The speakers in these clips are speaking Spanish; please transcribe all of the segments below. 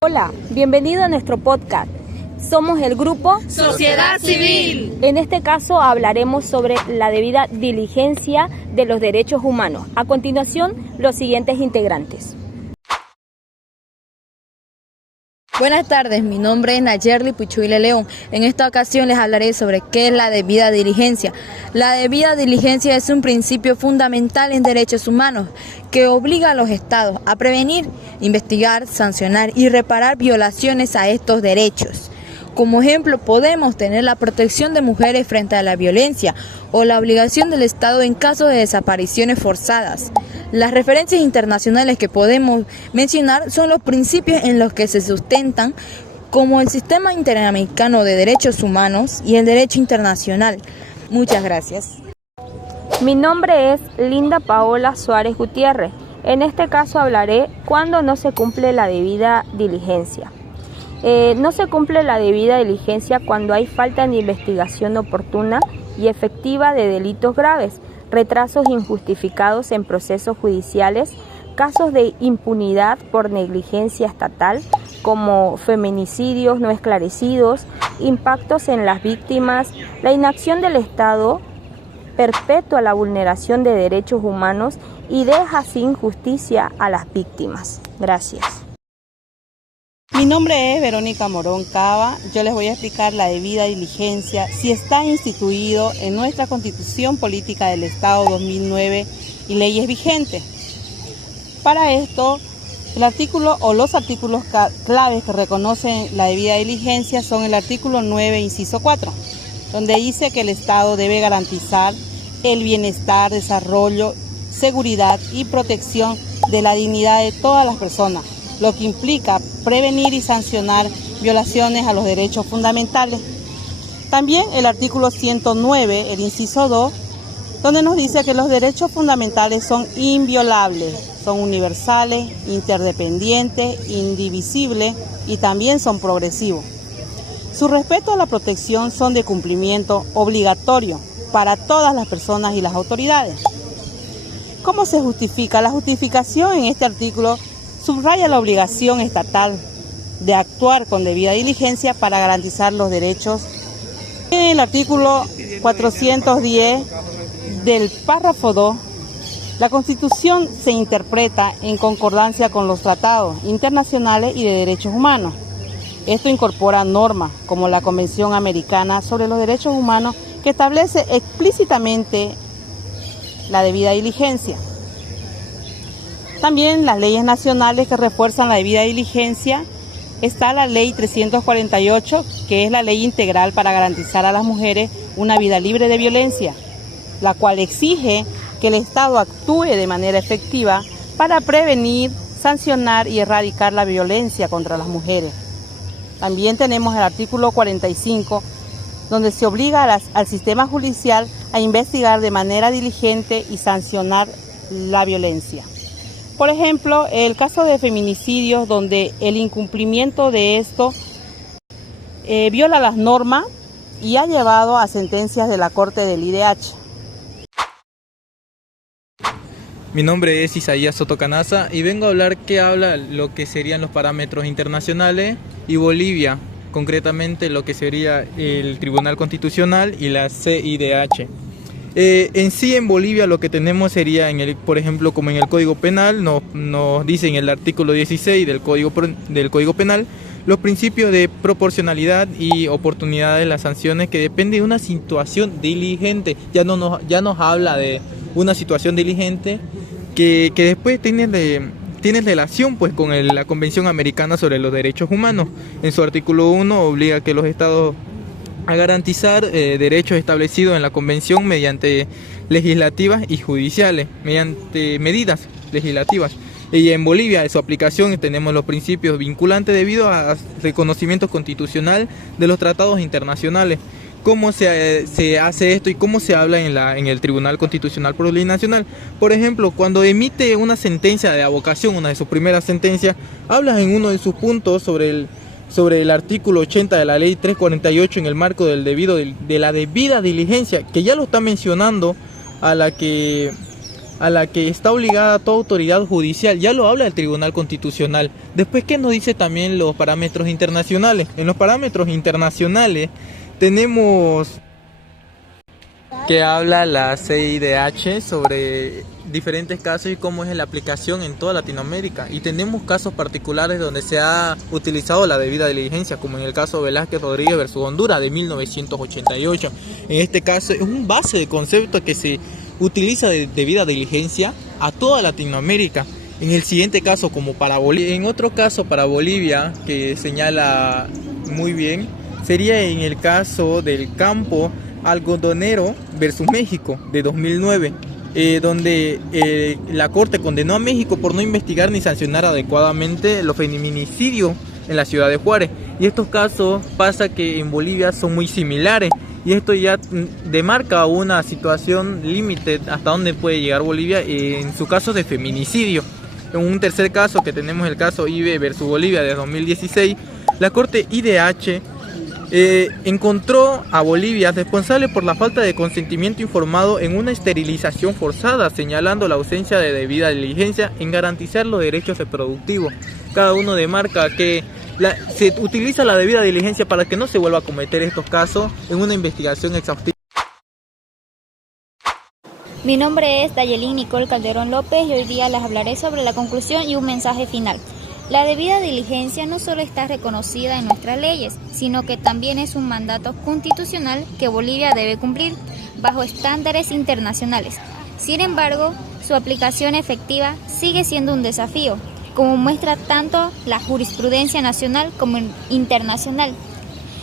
Hola, bienvenido a nuestro podcast. Somos el grupo Sociedad Civil. En este caso hablaremos sobre la debida diligencia de los derechos humanos. A continuación, los siguientes integrantes. Buenas tardes, mi nombre es Nayerli Puchuile León. En esta ocasión les hablaré sobre qué es la debida diligencia. La debida diligencia es un principio fundamental en derechos humanos que obliga a los estados a prevenir, investigar, sancionar y reparar violaciones a estos derechos. Como ejemplo, podemos tener la protección de mujeres frente a la violencia o la obligación del Estado en caso de desapariciones forzadas. Las referencias internacionales que podemos mencionar son los principios en los que se sustentan, como el Sistema Interamericano de Derechos Humanos y el Derecho Internacional. Muchas gracias. Mi nombre es Linda Paola Suárez Gutiérrez. En este caso hablaré cuando no se cumple la debida diligencia. No se cumple la debida diligencia cuando hay falta de investigación oportuna y efectiva de delitos graves, retrasos injustificados en procesos judiciales, casos de impunidad por negligencia estatal, como feminicidios no esclarecidos, impactos en las víctimas, la inacción del Estado perpetúa la vulneración de derechos humanos y deja sin justicia a las víctimas. Gracias. Mi nombre es Verónica Morón Cava. Yo les voy a explicar la debida diligencia si está instituido en nuestra Constitución Política del Estado 2009 y leyes vigentes. Para esto, el artículo o los artículos claves que reconocen la debida diligencia son el artículo 9, inciso 4, donde dice que el Estado debe garantizar el bienestar, desarrollo, seguridad y protección de la dignidad de todas las personas, lo que implica prevenir y sancionar violaciones a los derechos fundamentales. También el artículo 109, el inciso 2, donde nos dice que los derechos fundamentales son inviolables, son universales, interdependientes, indivisibles y también son progresivos. Su respeto a la protección son de cumplimiento obligatorio para todas las personas y las autoridades. ¿Cómo se justifica? La justificación en este artículo subraya la obligación estatal de actuar con debida diligencia para garantizar los derechos. En el artículo 410 del párrafo 2, la Constitución se interpreta en concordancia con los tratados internacionales y de derechos humanos. Esto incorpora normas como la Convención Americana sobre los Derechos Humanos, que establece explícitamente la debida diligencia. También las leyes nacionales que refuerzan la debida diligencia. Está la ley 348, que es la ley integral para garantizar a las mujeres una vida libre de violencia, la cual exige que el Estado actúe de manera efectiva para prevenir, sancionar y erradicar la violencia contra las mujeres. También tenemos el artículo 45, donde se obliga al sistema judicial a investigar de manera diligente y sancionar la violencia. Por ejemplo, el caso de feminicidios, donde el incumplimiento de esto viola las normas y ha llevado a sentencias de la Corte del IDH. Mi nombre es Isaías Soto Canaza y vengo a hablar lo que serían los parámetros internacionales y Bolivia, concretamente lo que sería el Tribunal Constitucional y la CIDH. En sí, en Bolivia lo que tenemos sería, por ejemplo, como en el Código Penal, nos dice en el artículo 16 del Código Penal, los principios de proporcionalidad y oportunidad de las sanciones, que depende de una situación diligente. Ya nos habla de una situación diligente que después tiene relación pues con la Convención Americana sobre los Derechos Humanos. En su artículo 1 obliga a que los estados a garantizar derechos establecidos en la Convención mediante legislativas y judiciales, mediante medidas legislativas. Y en Bolivia, en su aplicación, tenemos los principios vinculantes debido a reconocimiento constitucional de los tratados internacionales. ¿Cómo se hace esto y cómo se habla en el Tribunal Constitucional Plurinacional? Por ejemplo, cuando emite una sentencia de avocación, una de sus primeras sentencias, habla en uno de sus puntos sobre el artículo 80 de la ley 348 en el marco de la debida diligencia, que ya lo está mencionando, a la que a la que está obligada toda autoridad judicial. Ya lo habla el Tribunal Constitucional. Después, ¿qué nos dice también los parámetros internacionales? En los parámetros internacionales tenemos que habla la CIDH sobre diferentes casos y cómo es la aplicación en toda Latinoamérica. Y tenemos casos particulares donde se ha utilizado la debida diligencia, como en el caso Velázquez Rodríguez versus Honduras de 1988. En este caso es un base de concepto que se utiliza de debida diligencia a toda Latinoamérica. En el siguiente caso, como para Bolivia, en otro caso para Bolivia que señala muy bien, sería en el caso del campo algodonero versus México de 2009, donde la Corte condenó a México por no investigar ni sancionar adecuadamente los feminicidios en la ciudad de Juárez. Y estos casos pasa que en Bolivia son muy similares. Y esto ya demarca una situación límite hasta dónde puede llegar Bolivia en su caso de feminicidio. En un tercer caso que tenemos el caso IB versus Bolivia de 2016, la Corte IDH encontró a Bolivia responsable por la falta de consentimiento informado en una esterilización forzada, señalando la ausencia de debida diligencia en garantizar los derechos reproductivos. Cada uno demarca que se utiliza la debida diligencia para que no se vuelva a cometer estos casos en una investigación exhaustiva. Mi nombre es Dayelín Nicole Calderón López y hoy día les hablaré sobre la conclusión y un mensaje final. La debida diligencia no solo está reconocida en nuestras leyes, sino que también es un mandato constitucional que Bolivia debe cumplir bajo estándares internacionales. Sin embargo, su aplicación efectiva sigue siendo un desafío, como muestra tanto la jurisprudencia nacional como internacional.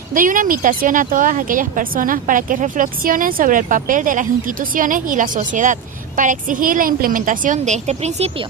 Doy una invitación a todas aquellas personas para que reflexionen sobre el papel de las instituciones y la sociedad para exigir la implementación de este principio.